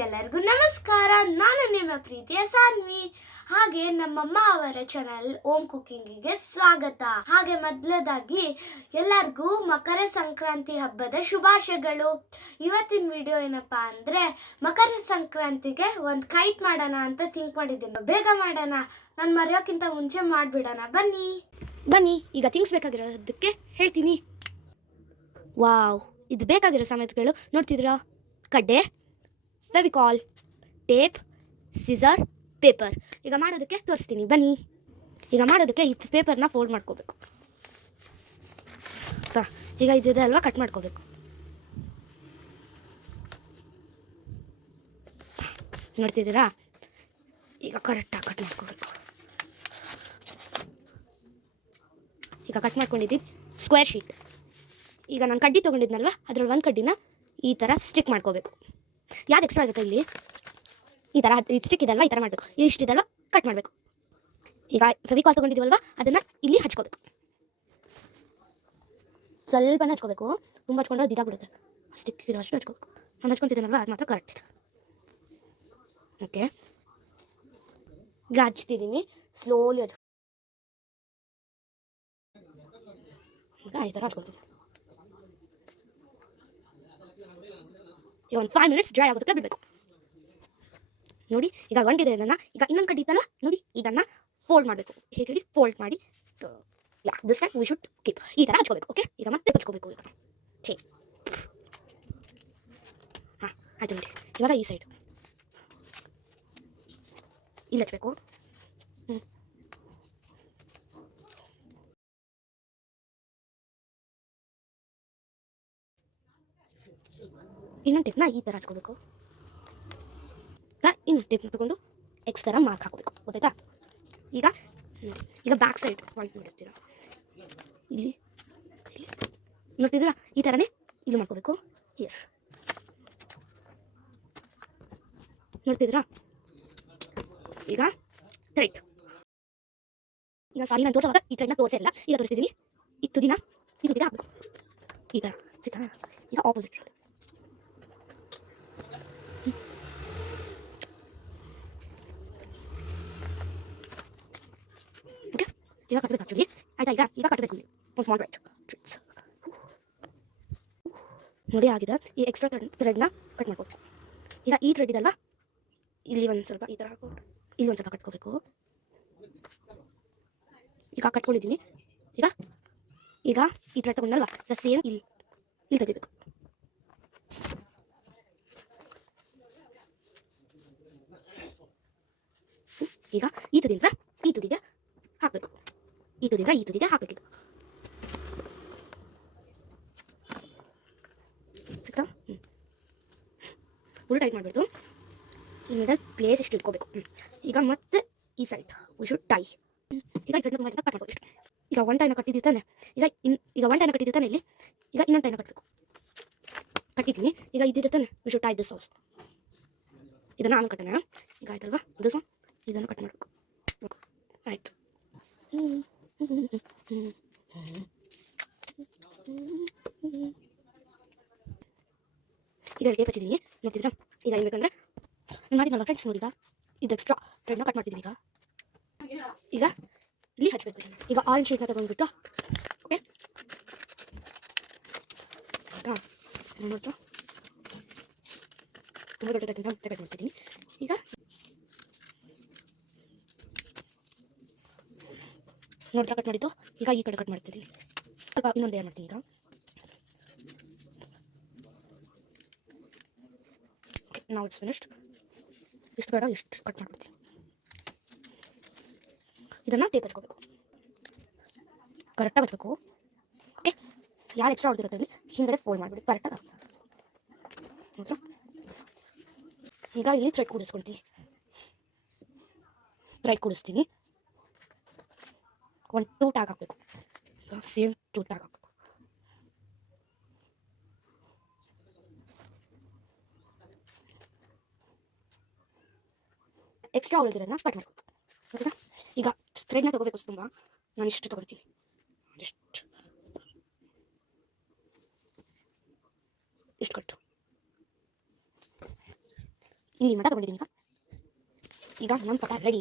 ಎಲ್ಲರಿಗೂ ನಮಸ್ಕಾರ. ನಾನು ನಿಮ್ಮ ಪ್ರೀತಿಯ ಸಾನ್ವಿ. ಹಾಗೆ ನಮ್ಮಮ್ಮ ಅವರ ಚಾನಲ್ ಓಮ್ ಕುಕಿಂಗಿಗೆ ಸ್ವಾಗತ. ಹಾಗೆ ಮೊದಲದಾಗಿ ಎಲ್ಲರಿಗೂ ಮಕರ ಸಂಕ್ರಾಂತಿ ಹಬ್ಬದ ಶುಭಾಶಯಗಳು. ಇವತ್ತಿನ ವಿಡಿಯೋ ಏನಪ್ಪಾ ಅಂದ್ರೆ ಮಕರ ಸಂಕ್ರಾಂತಿಗೆ ಒಂದು ಕೈಟ್ ಮಾಡೋಣ ಅಂತ ಥಿಂಕ್ ಮಾಡಿದ್ದೀನಿ. ಬೇಗ ಮಾಡೋಣ, ನಾನು ಮರೆಯೋಕ್ಕಿಂತ ಮುಂಚೆ ಮಾಡಿಬಿಡೋಣ. ಬನ್ನಿ ಈಗ ಥಿಂಗ್ಸ್ ಬೇಕಾಗಿರೋದಕ್ಕೆ ಹೇಳ್ತೀನಿ. ವಾವ್, ಇದು ಬೇಕಾಗಿರೋ ಸಾಮಗ್ರಿಗಳು ನೋಡ್ತಿದ್ರಾ? ಕಡ್ಡೆ, ಫೆವಿಕಾಲ್, ಟೇಪ್, ಸಿಸರ್, ಪೇಪರ್. ಈಗ ಮಾಡೋದಕ್ಕೆ ತೋರಿಸ್ತೀನಿ ಬನ್ನಿ. ಈಗ ಮಾಡೋದಕ್ಕೆ ಈ ಪೇಪರ್ನ ಫೋಲ್ಡ್ ಮಾಡ್ಕೋಬೇಕು. ಈಗ ಇದಿದೆ ಅಲ್ವಾ, ಕಟ್ ಮಾಡ್ಕೋಬೇಕು. ನೋಡ್ತಿದ್ದೀರಾ? ಈಗ ಕರೆಕ್ಟಾಗಿ ಕಟ್ ಮಾಡ್ಕೋಬೇಕು. ಈಗ ಕಟ್ ಮಾಡ್ಕೊಂಡಿದ್ದೀನಿ ಸ್ಕ್ವೇರ್ ಶೀಟ್. ಈಗ ನಾನು ಕಡ್ಡಿ ತೊಗೊಂಡಿದ್ನಲ್ವ, ಅದ್ರಲ್ಲಿ ಒಂದು ಕಡ್ಡಿನ ಈ ಥರ ಸ್ಟಿಕ್ ಮಾಡ್ಕೋಬೇಕು. ಯಾವ್ದು ಎಕ್ಸ್ಟ್ರಾ ಆಗುತ್ತೆ ಇಲ್ಲಿ ಈ ಥರ ಸ್ಟಿಕ್ ಇದಲ್ವ, ಈ ಥರ ಮಾಡಬೇಕು. ಇಷ್ಟಿದಲ್ವ ಕಟ್ ಮಾಡಬೇಕು. ಈಗ ಫೆವಿಕಾಲ್ ತೊಗೊಂಡಿದ್ದೀವಲ್ವ, ಅದನ್ನು ಇಲ್ಲಿ ಹಚ್ಕೋಬೇಕು. ಸ್ವಲ್ಪನೇ ಹಚ್ಕೋಬೇಕು, ತುಂಬ ಹಚ್ಕೊಂಡ್ರೆ ಅದು ಇದಾಗ್ಬಿಡುತ್ತೆ. ಸ್ಟಿಕ್ ಇರೋ ಅಷ್ಟು ಹಚ್ಕೋಬೇಕು. ನಾನು ಹಚ್ಕೊತಿದ್ದೀನಲ್ವ, ಅದು ಮಾತ್ರ ಕರೆಕ್ಟ್ ಇದೆ. ಓಕೆ, ಈಗ ಹಚ್ತಿದ್ದೀನಿ ಸ್ಲೋಲಿ. ಅದು ಈಗ ಈ ಥರ ಹಚ್ಕೊತೀನಿ. ಈಗ ಒಂದು 5 ಮಿನಿಟ್ಸ್ ಡ್ರೈ ಆಗೋದಕ್ಕೆ ಬಿಡಬೇಕು. ನೋಡಿ, ಈಗ ಒಣಗಿದೆ ಇದನ್ನು. ಈಗ ಇನ್ನೊಂದು ಕಡ್ಡಿ ಇತ್ತಲ್ಲ ನೋಡಿ, ಇದನ್ನು ಫೋಲ್ಡ್ ಮಾಡಬೇಕು. ಹೇಗೆ ಹೇಳಿ, ಫೋಲ್ಡ್ ಮಾಡಿ this time we should keep. ಈ ಥರ ಹಚ್ಕೋಬೇಕು. ಓಕೆ, ಈಗ ಮತ್ತೆ ಹಚ್ಕೋಬೇಕು. ಈಗ ಹಾಂ ಆಯ್ತು ನೋಡಿ. ಇವಾಗ ಈ ಸೈಡ್ ಇಲ್ಲಿ ಹಚ್ಬೇಕು. ಇನ್ನೊಂದು ಟೇಪ್ನ ಈ ಥರ ಹಚ್ಕೋಬೇಕು. ಇನ್ನೊಂದು ಟೇಪ್ನ ತೊಗೊಂಡು ಎಕ್ಸ್ ಥರ ಮಾರ್ಕ್ ಹಾಕೋಬೇಕು. ಗೊತ್ತಾಯ್ತಾ? ಈಗ ಬ್ಯಾಕ್ ಸೈಡ್ ಪಾಯಿಂಟ್ ನೋಡಿರ್ತೀರಾ, ಇಲ್ಲಿ ನೋಡ್ತಿದ್ದೀರಾ? ಈ ಥರನೇ ಇಲ್ಲಿ ಮಾಡ್ಕೋಬೇಕು. ಹಿಯರ್ ನೋಡ್ತಿದ್ದೀರಾ? ಈಗ ಥ್ರೆಡ್. ಈಗ ಸಾರಿ, ನಾನು ತೋರಿಸುವಾಗ ಈ ಥ್ರೆಡ್ನ ತೋರಿಸಿಲ್ಲ, ಈಗ ತೋರಿಸ್ತಿದ್ದೀನಿ. ಈ ತುದಿನ ಹಾಕಬೇಕು ಈ ಥರ. ಈಗ ಆಪೋಸಿಟ್ ಈಗ ಕಟ್ಟಬೇಕು. ಆ್ಯಕ್ಚುಲಿ ಆಯ್ತಾ? ಈಗ ಕಟ್ಟಬೇಕು. ಇಲ್ಲಿ ಒಂದು ಸ್ಮಾಲ್ ಟ್ರಿಟ್ಸ್ ನೋಡಿ ಆಗಿದೆ. ಈ ಎಕ್ಸ್ಟ್ರಾ ಥ್ರೆಡ್ನ ಕಟ್ ಮಾಡ್ಕೋಬೇಕು. ಈಗ ಈ ಥ್ರೆಡ್ ಇದಲ್ವಾ, ಇಲ್ಲಿ ಒಂದು ಸ್ವಲ್ಪ ಈ ಥರ ಹಾಕೊಂಡು ಇಲ್ಲಿ ಒಂದು ಸ್ವಲ್ಪ ಕಟ್ಕೋಬೇಕು. ಈಗ ಕಟ್ಕೊಂಡಿದ್ದೀನಿ. ಈಗ ಈ ಥ್ರೆಡ್ ತಗೊಂಡಲ್ವಾ, ಈಗ ಸೇಮ್ ಇಲ್ಲಿ ತೆಗಿಬೇಕು. ಈಗ ಈ ತುದಿಯಿಂದ ಈ ತುದಿಗೆ ಹಾಕಬೇಕು. ಈ ತುದಿಗೆ ಹಾಕಬೇಕು. ಸಿಕ್ತಾ? ಫುಲ್ ಟೈಟ್ ಮಾಡಬೇಕು. ಈ ಮಿಡಲ್ ಪ್ಲೇಸ್ ಎಷ್ಟು ಇಟ್ಕೋಬೇಕು. ಈಗ ಮತ್ತೆ ಈ ಸೈಡ್ ವಿ ಶುಡ್ ಟೈ. ಈಗ ಈ ಸೈಡ್ನ ತುಂಬ ಕಟ್ ಮಾಡ್ಬೋದು. ಈಗ ಒನ್ ಟೈನ ಕಟ್ಟಿದ್ದಿರ್ತಾನೆ. ಈಗ ಒನ್ ಟೈನ ಕಟ್ಟಿದ್ದಿರ್ತಾನೆ ಇಲ್ಲಿ. ಈಗ ಇನ್ನೊಂದು ಟೈನ ಕಟ್ಟಬೇಕು. ಕಟ್ಟಿದ್ದೀನಿ. ಈಗ ಇದ್ದಿರ್ತಾನೆ we should tie this also. ಇದನ್ನು ನಾನು ಕಟ್ಟೋಣ. ಈಗ ಆಯ್ತಲ್ವಾ, ದಿಸ್ ಒನ್ ಇದನ್ನು ಕಟ್ ಮಾಡಬೇಕು. ಆಯಿತು. ಈಗ ಟೇಪ್ ಹಚ್ಚಿದ್ದೀನಿ. ನೋಡ್ತಿದ್ರಾ? ಈಗ ಏನು ಬೇಕಂದ್ರೆ ನಾನು ಮಾಡಿದ್ನಲ್ಲ ಫ್ರೆಂಡ್ಸ್, ನೋಡಿ. ಈಗ ಇದು ಎಕ್ಸ್ಟ್ರಾ ಥ್ರೆಡ್ನ ಕಟ್ ಮಾಡ್ತಿದ್ದೀನಿ. ಈಗ ಇಲ್ಲಿ ಹಚ್ಚಬೇಕು. ಈಗ ಆರೆಂಜ್ ಶೀಟ್ನ ತಗೊಂಡ್ಬಿಟ್ಟು, ಓಕೆ, ನೋಡ್ತಾ ತುಂಬ ದೊಡ್ಡದಕ್ಕಿಂತ ಮತ್ತೆ ಕಟ್ ಮಾಡ್ತಿದ್ದೀನಿ. ಈಗ ನೋಡ್ತಾ ಕಟ್ ಮಾಡಿದ್ದು. ಈಗ ಈ ಕಡೆ ಕಟ್ ಮಾಡ್ತಿದ್ದೀನಿ. ಸ್ವಲ್ಪ ಇನ್ನೊಂದು ಏನು ಮಾಡ್ತೀನಿ. ಈಗ ನಾವು ಇಟ್ಸ್ ಫಿನಿಶ್ಡ್. ಇಷ್ಟು ಬೇಡ, ಇಷ್ಟು ಕಟ್ ಮಾಡ್ಬಿಡ್ತೀನಿ. ಇದನ್ನು ಟೇಪ್ ಹಚ್ಕೋಬೇಕು. ಕರೆಕ್ಟಾಗಿ ಹಚ್ಚಬೇಕು. ಓಕೆ, ಯಾರು ಎಕ್ಸ್ಟ್ರಾ ಹೊಡೆದಿರುತ್ತೆ ಅಲ್ಲಿ ಹಿಂಗಡೆ ಫೋಲ್ಡ್ ಮಾಡಿಬಿಡಿ ಕರೆಕ್ಟಾಗಿ. ಹೌದಾ? ಈಗ ಇಲ್ಲಿ ಥ್ರೆಡ್ ಕೂಡಿಸ್ಕೊಳ್ತೀನಿ. ಒಂದು 2 ಟ್ಯಾಗ್ ಹಾಕಬೇಕು. ಈಗ ಸೇಮ್ 2 ಟ್ಯಾಗ್ ಹಾಕಬೇಕು. ಎಕ್ಸ್ಟ್ರಾ ಉಳಿದಿರೋದನ್ನ ಕಟ್ ಮಾಡ್ಬೇಕು. ಓಕೆನಾ? ಈಗ ಥ್ರೆಡ್ನ ತೊಗೋಬೇಕು ತುಂಬ. ನಾನು ಇಷ್ಟು ತೊಗೊಳ್ತೀನಿ. ಇಷ್ಟು ಕಟ್ಟು. ಇಲ್ಲಿ ಮಠ ತೊಗೊಂಡಿದ್ದೀನಿ ಈಗ ನಮ್ಮ ಪಟ ರೆಡಿ.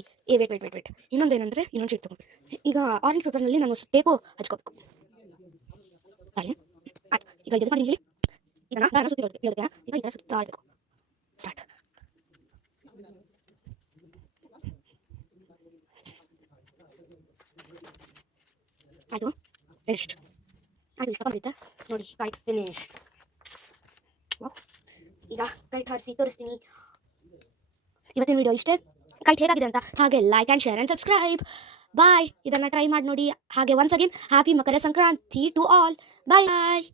ವೇಟ್ ಇನ್ನೊಂದು ಏನಂದರೆ ಇನ್ನೊಂದು ಶೀಟ್ ತೊಗೊಂಡು ಈಗ ಆರೆಂಜ್ ಪೇಪರ್ನಲ್ಲಿ ನಾನು ಟೇಪು ಹಚ್ಕೋಬೇಕು. ತಾಳಿ ಆಯ್ತು. ಈಗ ಇದು ಮಾಡಿ ಹೇಳಿ. ಈಗ ನಾನು ಸುತ್ತಿ ಹೇಳೋದಕ್ಕೆ ಈಗ ಈ ಥರ ಸುತ್ತಾ ಇರಬೇಕು. ಸ್ಟಾರ್ಟ್. ಆಯಿತು, ಫಿನಿಶ್ಡ್. ಆಯಿತು, ಇಷ್ಟ ಬಂದಿತ್ತೆ ನೋಡಿ, ಕೈಟ್ ಫಿನಿಶ್. ವಾವ್. ಈಗ ಕೈಟ್ ಹಾರಿಸಿ ತೋರಿಸ್ತೀನಿ. ಇವತ್ತಿನ ವಿಡಿಯೋ ಇಷ್ಟೇ. ಕೈಟ್ ಹೇಗಾಗಿದೆ ಅಂತ ಹಾಗೆ like and share and subscribe. Bye. ಇದನ್ನು ಟ್ರೈ ಮಾಡಿ ನೋಡಿ. ಹಾಗೆ once again happy Makar Sankranti to all. Bye bye.